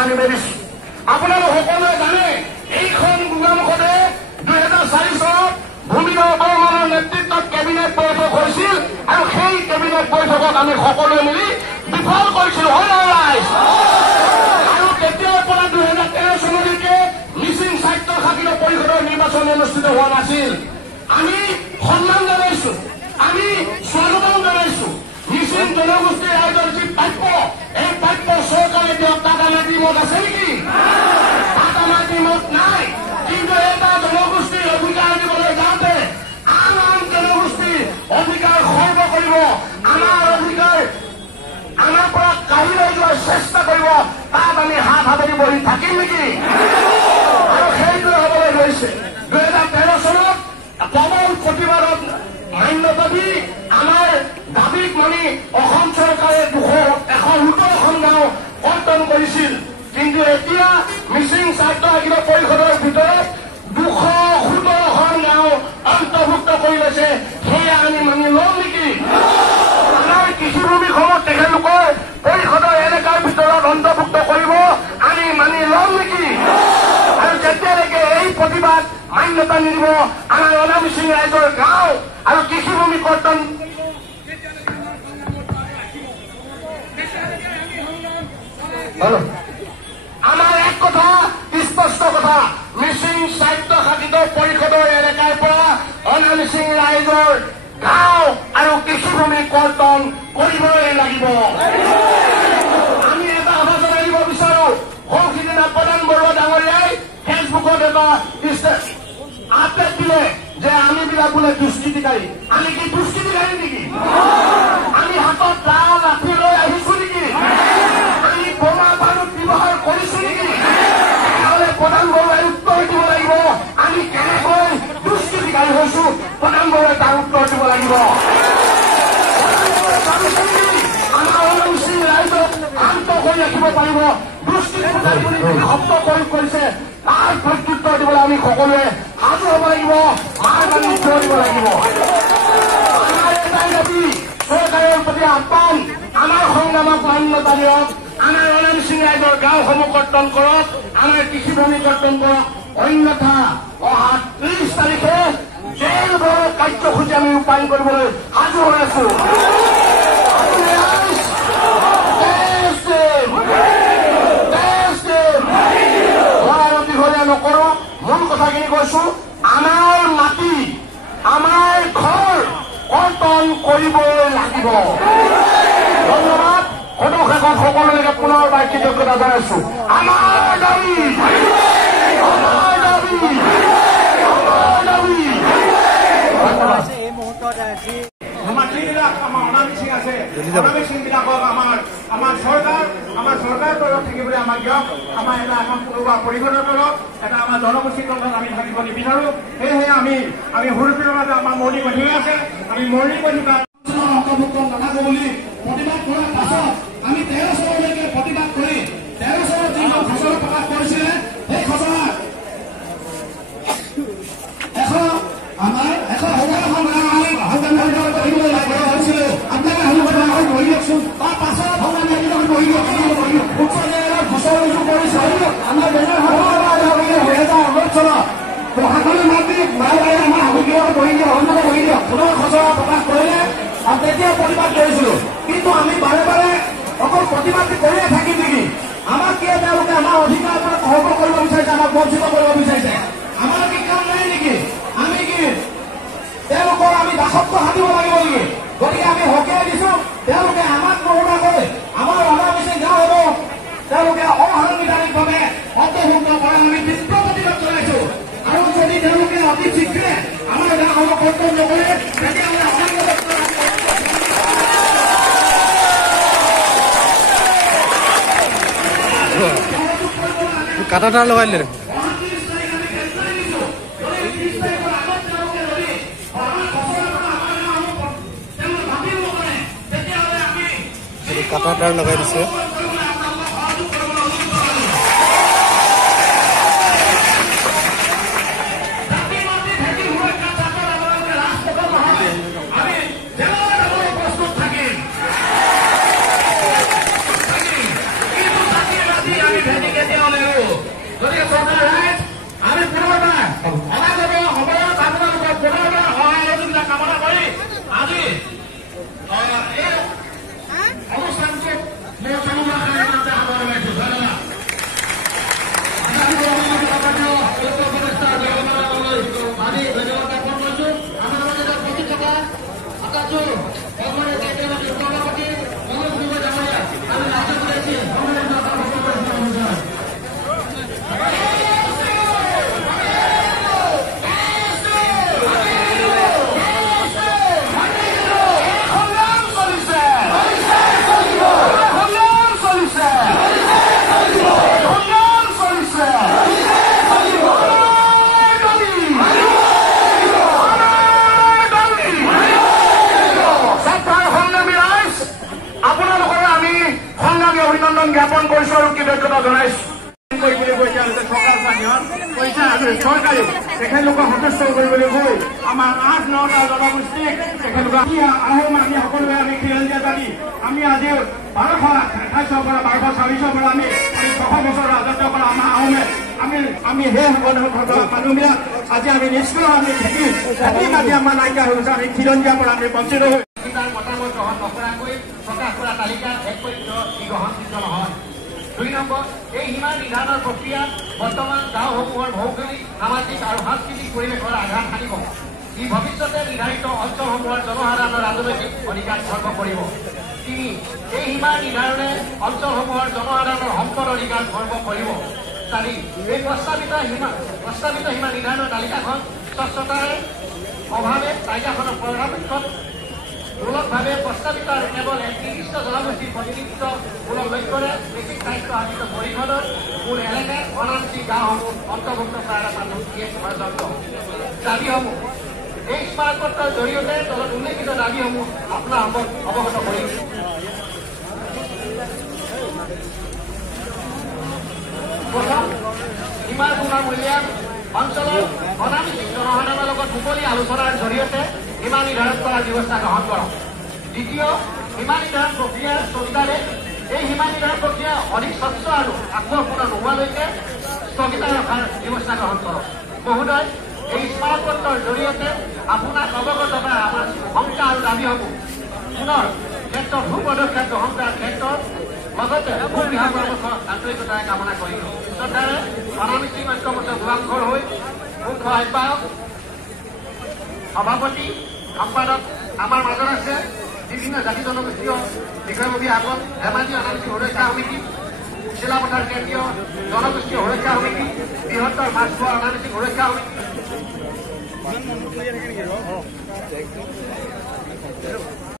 আগবাঢ়ি দিছো। আপোনালোক সকলোৱে জানে এইখন গোগামুখতে 2004 চনত ভূমিধৰ বৰ্মনৰ নেতৃত্বত কেবিনেট বৈঠক হৈছিল আৰু সেই কেবিনেট বৈঠকত আমি সকলোৱে মিলি বিফল কৰিছিলো, হয় নহয় ৰাইজ? আৰু তেতিয়াৰ পৰা 2013 চনলৈকে মিচিং সাহিত্য শাসিত পৰিষদৰ নিৰ্বাচন অনুষ্ঠিত হোৱা নাছিল। আমি সন্মান জনাইছো, আমি স্বাগতম জনাইছো। মিচিং জনগোষ্ঠীৰ ৰাইজৰ যি প্ৰাপ্য, এই প্ৰাপ্য চৰকাৰে দিয়ক। তাত আমাৰ দ্বিমত আছে নেকি? তাত আমাৰ দ্বিমত নাই। কিন্তু এটা জনগোষ্ঠীৰ অধিকাৰ দিবলৈ যাওঁতে আন আন জনগোষ্ঠীৰ অধিকাৰ খৰ্ব কৰিব, আমাৰ অধিকাৰ আমাৰ পৰা কাঢ়ি লৈ যোৱাৰ চেষ্টা কৰিব, তাত আমি হাত সাৱটি বহি থাকিম নেকি? আৰু সেইটোৱে হবলৈ ধৰিছে। 2013 চনত প্ৰবল প্ৰতিবাদত মান্যতা দি আমাৰ দাবীক মানি অসম চৰকাৰে 117খন গাঁও কৰ্তন কৰিছিল। কিন্তু এতিয়া মিচিং সাহিত্য শাসিত পৰিষদৰ ভিতৰত 217খন গাঁও অন্তৰ্ভুক্ত কৰি লৈছে। সেয়া আমি মানি লম নেকি? আমাৰ কৃষিভূমিসমূহ তেখেতলোকৰ পৰিষদৰ এলেকাৰ ভিতৰত অন্তৰ্ভুক্ত কৰিব আমি মানি লম নেকি? আৰু যেতিয়ালৈকে এই প্ৰতিবাদ মান্যতা নিদিব, আমাৰ অনামিচিং ৰাইজৰ গাঁও আৰু কৃষিভূমি কৰ্তন আমাৰ এক কথা স্পষ্ট কথা, মিচিং সাহিত্য শাসিত পৰিষদৰ এলেকাৰ পৰা অনামিচিং ৰাইজৰ গাঁও আৰু কৃষিভূমি কৰ্তন কৰিবই লাগিব। আমি এটা আহ্বান জনাই দিব বিচাৰো। সৌসিদিনা প্ৰধান বৰুৱা ডাঙৰীয়াই ফেচবুকত এটা আপডেট দিলে যে আমি বিলাক বোলে দুষ্কৃতিকাৰী। আমি কি দুষ্কৃতিকাৰী নেকি? আমি হাতত দা লাঠি লৈ আহিছো নেকি? আমি বোমা বাৰুদ ব্যৱহাৰ কৰিছো নেকি? তেতিয়াহ'লে প্ৰধান বৰুৱাই উত্তৰ দিব লাগিব, আমি কেনেকৈ দুষ্কৃতিকাৰী হৈছো। প্ৰধান বৰুৱাই তাৰ উত্তৰ দিব লাগিব। আমাৰ অনামিচিং ৰাইজক শান্ত কৰি ৰাখিব পাৰিব। দুষ্কৃতিকাৰী বুলি শব্দ প্ৰয়োগ কৰিছে, তাৰ প্ৰত্যুত্তৰ দিবলৈ আমি সকলোৱে সাজু হ'ব লাগিব, মাৰ মানি থিয় দিব লাগিব। আমাৰ এটাই দাবী, চৰকাৰৰ প্ৰতি আহ্বান, আমাৰ সংগ্ৰামক মান্যতা দিয়ক। আমাৰ অনামিচিং ৰাইজৰ গাঁওসমূহ কৰ্তন কৰক, আমাৰ কৃষিভূমি কৰ্তন কৰক। অন্যথা অহা 30 তাৰিখে জেলবোৰৰ কাৰ্যসূচী আমি ৰূপায়ণ কৰিবলৈ সাজু হৈ আছো। নকৰো, মূল কথাখিনি কৈছো, আমাৰ মাটি, আমাৰ ঘৰ কৰ্তন কৰিবই লাগিব। ধন্যবাদ। সদৌ শেষত সকলোলৈকে পুনৰবাৰ কৃতজ্ঞতা জনাইছো। আমাৰ দাবী, আমাৰ দাবী, আমাৰ দাবী। এই মুহূৰ্তত আমাৰ যিবিলাক আমাৰ অনামিচিং আছে, অনামিচিং বিলাকক আমাৰ চৰকাৰ তৰফ থাকিবলৈ আমাক দিয়ক। আমাৰ এটা এখন কোনোবা পৰিষদৰ তলত এটা আমাৰ জনগোষ্ঠীৰ তলত আমি থাকিব নিবিচাৰো। সেয়েহে আমি সৰুপিনৰ মাজত আমাৰ মৌলিক অধিকাৰ আছে, আমি মৌলিক অধিকাৰ অন্তৰ্ভুক্ত নাথাকো বুলি প্ৰতিবাদ কৰাৰ পাছত আমি 13 চনলৈকে প্ৰতিবাদ কৰি 13 চনত যিখন খচৰা প্ৰকাশ কৰিছিলে, সেই খচৰাত 117খন গাঁও হৈছিলে। আপোনালোকে বহি দিয়কচোন, তাৰ পাছত বহি দিয়ক। উচ্চ ন্যায়ালয়ত গোচৰ ৰুজু কৰিছে। আমাৰ বেলেগ 2019 চনত প্ৰশাসনে মাতি বাৰে বাৰে আমাৰ হাবিগিৰত বহি দিয়ক, অন্যকে বহি দিয়ক, পুনৰ খচৰা প্ৰকাশ কৰিলে আৰু তেতিয়া প্ৰতিবাদ কৰিছিলো। কিন্তু আমি বাৰে বাৰে অকল প্ৰতিবাদ কৰিয়ে থাকিম নেকি? আমাক কিয় তেওঁলোকে আমাৰ অধিকাৰৰ পৰা খৰ্ব কৰিব বিচাৰিছে, আমাক বঞ্চিত কৰিব বিচাৰিছে? আমাৰ কি কাম নাই নেকি? আমি কি তেওঁলোকৰ আমি দাসত্ব সাধিব লাগিব নেকি? গতিকে আমি সকীয়াই দিছো, তেওঁলোকে আমাক নহুনাকৈ আমাৰ অনামিচিং গাঁও হ'ব তেওঁলোকে অসাংবিধানিকভাৱে অন্তৰ্ভুক্ত কৰা আমি তীব্ৰ প্ৰতিবাদ জনাইছো। আৰু যদি তেওঁলোকে অতি শীঘ্ৰে আমাৰ গাঁওসমূহ কৰ্তন নকৰে, তেতিয়াহ'লে কাটাটাৰ লগাই দিলে। কাটাটাৰ লগাই দিছে। আমি অভিনন্দন জ্ঞাপন কৰিছো আৰু কৃতজ্ঞতা জনাইছো। চৰকাৰে তেখেতলোকক সন্তুষ্ট কৰিবলৈ গৈ আমাৰ 8-9টা জনগোষ্ঠীক তেখেতলোকক আহোম আমি সকলোৱে আমি খিলঞ্জীয়া জাতি আমি আজি 1228ৰ পৰা 1240ৰ পৰা আমি 600 বছৰ ৰাজত্ব কৰা আমাৰ আহোমে আমি সেই মানুহবিলাক আজি আমি নিষ্ক্ৰিয় আমি খেতি মাটি আমাৰ নাইকিয়া হৈ গৈছে। আমি খিলঞ্জীয়াৰ পৰা আমি বঞ্চিত হৈ মতামত গ্ৰহণ নকৰাকৈ প্ৰকাশ কৰা তালিকা এক গ্ৰহণযোগ্য নহয়। 2 নম্বৰ, এই সীমা নিৰ্ধাৰণৰ প্ৰক্ৰিয়াত বৰ্তমান গাঁওসমূহৰ ভৌগোলিক সামাজিক আৰু সাংস্কৃতিক পৰিৱেশৰ আঘাত সানিব। ই ভৱিষ্যতে নিৰ্ধাৰিত অঞ্চলসমূহৰ জনসাধাৰণৰ ৰাজনৈতিক অধিকাৰ খৰ্ব কৰিব। 3, এই সীমা নিৰ্ধাৰণে অঞ্চলসমূহৰ জনসাধাৰণৰ সম্পদ অধিকাৰ খৰ্ব কৰিব। 4, এই প্ৰস্তাৱিত সীমা নিৰ্ধাৰণৰ তালিকাখন স্বচ্ছতাৰ অভাৱে তালিকাখনৰ পৰামৰ্শত মূলকভাৱে প্ৰস্তাৱিত আৰু কেৱল এক নিৰ্দিষ্ট জনগোষ্ঠীৰ প্ৰতিনিধিত্বমূলক লক্ষ্যৰে বেছিক দায়িত্ব সাধিত পৰিষদৰ মূল এলেকাত অনামসী গাঁওসমূহ অন্তৰ্ভুক্ত কৰাৰ এটা নথিয়ে ষড়যন্ত্ৰ। দাবীসমূহ, এই স্মাৰকপত্ৰৰ জৰিয়তে তলত উল্লেখিত দাবীসমূহ আপোনাৰ অৱগত কৰিম। প্ৰথম, সীমাৰ পুনৰ্মূল্যায়ন অঞ্চলৰ অনামসী জনসাধাৰণৰ লগত মুকলি আলোচনাৰ জৰিয়তে সীমা নিৰ্ধাৰণ কৰাৰ ব্যৱস্থা গ্ৰহণ কৰক। দ্বিতীয়, সীমা নিৰ্ধাৰণ প্ৰক্ৰিয়া চলিতাৰে এই সীমা নিৰ্ধাৰণ প্ৰক্ৰিয়া অধিক স্বচ্ছ আৰু আগ্ৰহপূৰ্ণ নোহোৱালৈকে স্থগিত ৰখাৰ ব্যৱস্থা গ্ৰহণ কৰক। মহোদয়, এই স্মাৰকপত্ৰৰ জৰিয়তে আপোনাক অৱগত কৰা আমাৰ শংকা আৰু দাবীসমূহ পুনৰ ক্ষেত্ৰত সুপদক্ষেপ গ্ৰহণ কৰাৰ ক্ষেত্ৰত লগতে সুবিধা পৰামৰ্শ আন্তৰিকতাৰে কামনা কৰিলো। শ্ৰদ্ধাৰে অনামসী ঐক্যমঞ্চ গোলামঘৰ হৈ মুখ্য আহ্বায়ক সভাপতি সম্পাদক আমাৰ মাজত আছে। বিভিন্ন জাতি জনগোষ্ঠীয় বিষয়ববী আগত ধেমাজি অনামসী সুৰক্ষা সমিতি, চিলাপথাৰ কেন্দ্ৰীয় জনগোষ্ঠীয় সুৰক্ষা সমিতি, বৃহত্তৰ মাছখোৱা অনামসী সুৰক্ষা সমিতি